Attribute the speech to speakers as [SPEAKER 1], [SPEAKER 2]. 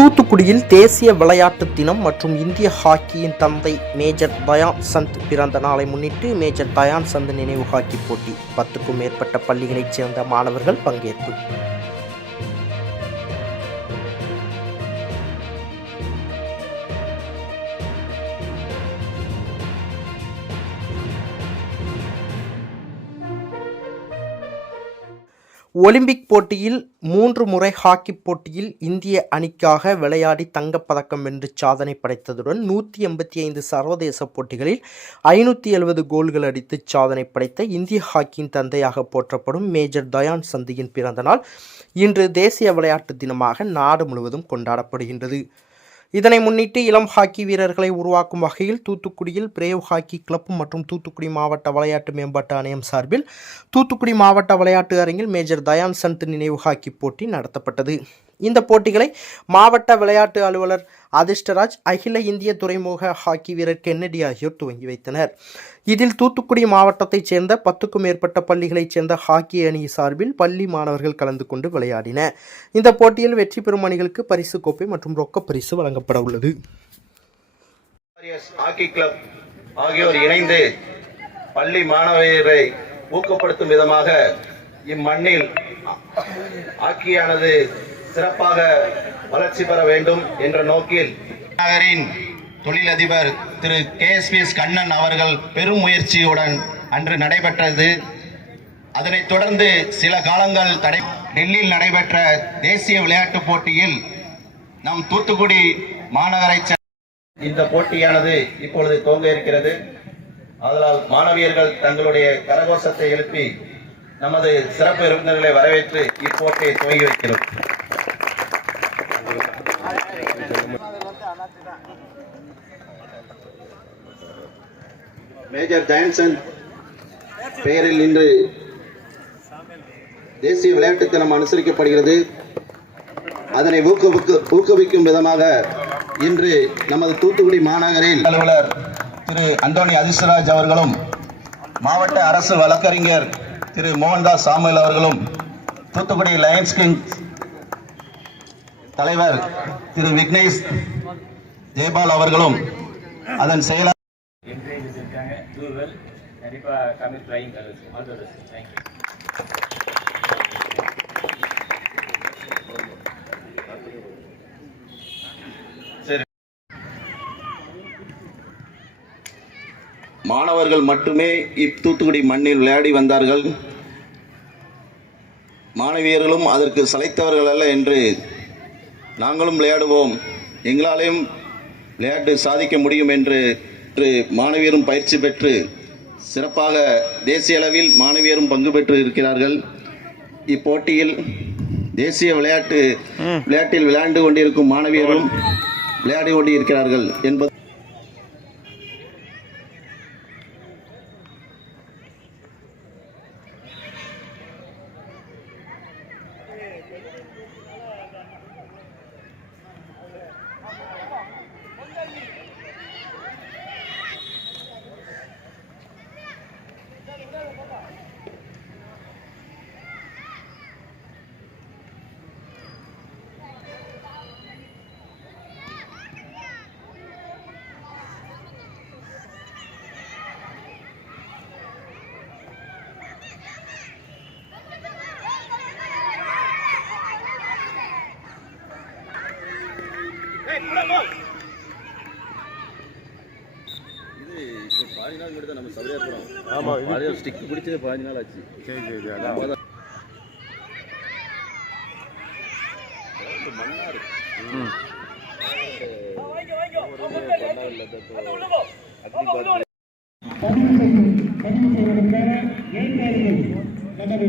[SPEAKER 1] தூத்துக்குடியில் தேசிய விளையாட்டு தினம் மற்றும் இந்திய ஹாக்கியின் தந்தை மேஜர் தயான் சந்த் பிறந்த நாளை முன்னிட்டு மேஜர் தயான் சந்த் நினைவு ஹாக்கி போட்டி பத்துக்கும் மேற்பட்ட பள்ளிகளைச் சேர்ந்த மாணவர்கள் பங்கேற்பு. ஒலிம்பிக் போட்டியில் மூன்று முறை ஹாக்கி போட்டியில் இந்திய அணிக்காக விளையாடி தங்கப்பதக்கம் வென்று சாதனை படைத்ததுடன் நூற்றி எண்பத்தி ஐந்து சர்வதேச போட்டிகளில் ஐநூற்றி எழுபது கோல்கள் அடித்து சாதனை படைத்த இந்திய ஹாக்கியின் தந்தையாக போற்றப்படும் மேஜர் தயான் சந்தியின் பிறந்தநாள் இன்று தேசிய விளையாட்டு தினமாக நாடு முழுவதும் கொண்டாடப்படுகின்றது. இதனை முன்னிட்டு இளம் ஹாக்கி வீரர்களை உருவாக்கும் வகையில் தூத்துக்குடியில் பிரேவ் ஹாக்கி கிளப் மற்றும் தூத்துக்குடி மாவட்ட விளையாட்டு மேம்பாட்டு ஆணையம் சார்பில் தூத்துக்குடி மாவட்ட விளையாட்டு அரங்கில் மேஜர் தயான் சந்த் நினைவு ஹாக்கி போட்டி நடத்தப்பட்டது. இந்த போட்டிகளை மாவட்ட விளையாட்டு அலுவலர் அதிர்ஷ்டராஜ் அகில இந்திய துறைமுக ஹாக்கி வீரர் கென்னடி ஆகியோர் துவங்கி வைத்தனர். இதில் தூத்துக்குடி மாவட்டத்தைச் சேர்ந்த பத்துக்கும் மேற்பட்ட பள்ளிகளைச் சேர்ந்த ஹாக்கி அணி சார்பில் பள்ளி மாணவர்கள் கலந்து கொண்டு விளையாடின. இந்த போட்டியில் வெற்றி பெறும் அணிகளுக்கு பரிசு கோப்பை மற்றும் ரொக்க பரிசு வழங்கப்பட உள்ளது.
[SPEAKER 2] ஹாக்கி கிளப் ஆகியோர் இணைந்து பள்ளி மாணவரை ஊக்கப்படுத்தும் விதமாக இம்மண்ணில் ஹாக்கியானது சிறப்பாக வளர்ச்சி பெற வேண்டும் என்ற நோக்கில் நகரின் தொழிலதிபர் திரு K S P S Kannan அவர்கள் பெரும் முயற்சியுடன் அன்று நடைபெற்றது. அதனைத் தொடர்ந்து சில காலங்கள் தடை டெல்லியில் நடைபெற்ற தேசிய விளையாட்டுப் போட்டியில் நம் தூத்துக்குடி மாநகரை இந்த போட்டியானது இப்பொழுது துவங்க இருக்கிறது. அதனால் மாணவியர்கள் தங்களுடைய கரகோஷத்தை எழுப்பி நமது சிறப்பு விருந்தினர்களை வரவேற்று இப்போட்டியை துவங்கி வைக்கிறோம். மேஜர் ஜான்சன் பெயரில் இன்று தேசிய விளையாட்டு தினம் அனுசரிக்கப்படுகிறது. அதனை ஊக்குவிக்க ஊக்குவிக்கும் விதமாக இன்று நமது தூத்துக்குடி மாநகரில் அலுவலர் திரு அந்தோணி அதிசராஜ் அவர்களும் மாவட்ட அரசு வழக்கறிஞர் திரு மோகன்தாஸ் சாமுவேல் அவர்களும் தூத்துக்குடி லயன்ஸ் கிங் தலைவர் திரு விக்னேஷ் ஜெயபால் அவர்களும் அதன் செயலாளர் மாணவர்கள் மட்டுமே இத்தூத்துக்குடி மண்ணில் விளையாடி வந்தார்கள். மாணவியர்களும் அதற்கு சளைத்தவர்கள் அல்ல என்று நாங்களும் விளையாடுவோம். எங்களாலேயும் விளையாட்டு சாதிக்க முடியும் என்று மாணவியரும் பயிற்சி பெற்று சிறப்பாக தேசிய அளவில் மாணவியரும் பங்கு பெற்று இருக்கிறார்கள். இப்போட்டியில் தேசிய விளையாட்டு விளையாட்டில் விளையாண்டு கொண்டிருக்கும் மாணவியரும் விளையாடி கொண்டிருக்கிறார்கள் என்பது ஸ்டிக் பிடிச்சது பாதி நாள் ஆச்சு. சரி சரி அதான் மன்னார் பதிவு செய்வதற்காக ஏற்பாடுகள் நமது